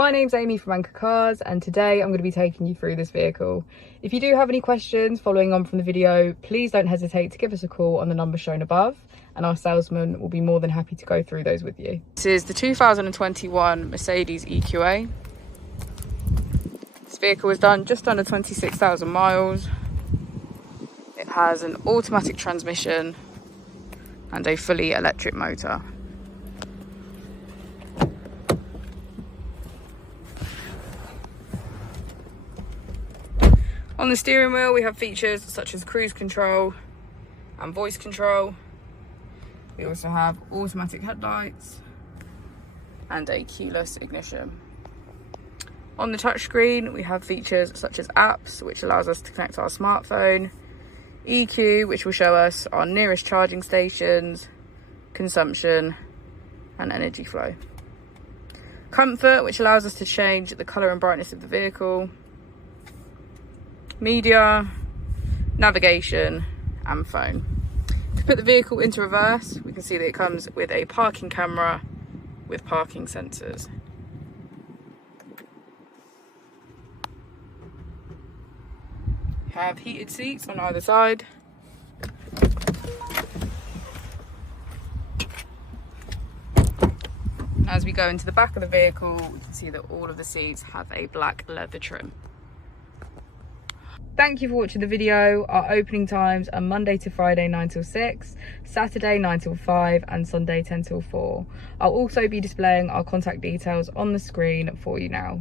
My name's Amy from Anchor Cars, and today I'm going to be taking you through this vehicle. If you do have any questions following on from the video, please don't hesitate to give us a call on the number shown above, and our salesman will be more than happy to go through those with you. This is the 2021 Mercedes EQA. This vehicle was done just under 26,000 miles. It has an automatic transmission and a fully electric motor. On the steering wheel, we have features such as cruise control and voice control. We also have automatic headlights and a keyless ignition. On the touchscreen, we have features such as apps, which allows us to connect to our smartphone, EQ, which will show us our nearest charging stations, consumption, and energy flow. Comfort, which allows us to change the colour and brightness of the vehicle. Media, navigation, and phone. To put the vehicle into reverse, we can see that it comes with a parking camera with parking sensors. Have heated seats on either side. As we go into the back of the vehicle, we can see that all of the seats have a black leather trim. Thank you for watching the video. Our opening times are Monday to Friday 9 till 6, Saturday 9 till 5, and Sunday 10 till 4. I'll also be displaying our contact details on the screen for you now.